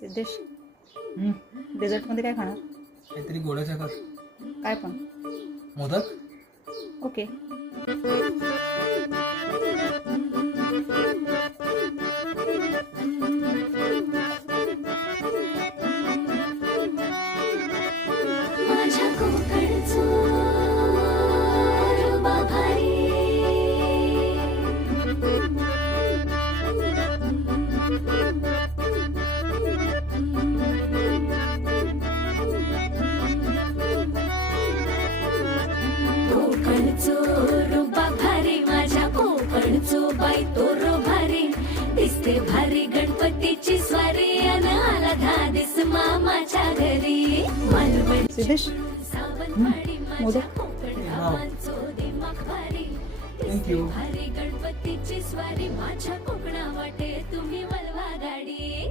सिद्धेश, डेझर्टमध्ये काय खाणार? काहीतरी गोडाच्या कर. काय पण? मोदक. ओके. माझ्या कोकणचो बाभारी कोकणचो रुबा भारी माझ्या कोकणचो बाई तो रो भारी दिसते भारी गणपतीची स्वारी अन आला धादिस मामाच्या घरी मालवण सिद्धेश, सावंतवाडी माझ्या मोदक. कोकण गावांचो दिमाग भारी दिसते भारी गणपतीची स्वारी माझ्या कोकणा वाटे तुम्ही वळवा गाडी.